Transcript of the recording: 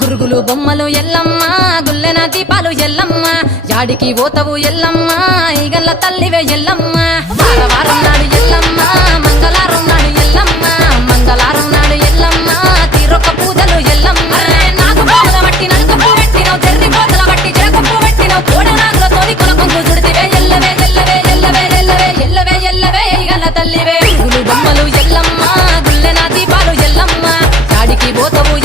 గురుగులు బొమ్మలు ఎల్లమ్మ గుల్లెన దీపాలు ఎల్లమ్మ యాడికి పోతవు ఎల్లమ్మ ఈగల్ల తల్లివే ఎల్లమ్మ వారం నాడు ఎల్లమ్మ మంగళవారం నాడు ఎల్లమ్మ మంగళవారం నాడు ఎల్లమ్మ తీరొక్క పూజలు ఎల్లమ్మ నాకు పూల బట్టి నలుకప్పు పెట్టినవు జర్రి పోతల బట్టి జరకప్పు పెట్టినవు కోడ నాగులతోని కొనకొంగు చుడితివే ఎల్లవే ఎల్లవే ఎల్లవే ఎల్లవే ఎల్లవే ఎల్లవే ఈగల్ల తల్లివే గురుగులు బొమ్మలు ఎల్లమ్మ గుల్లెన దీపాలు ఎల్లమ్మ యాడికి పోతవు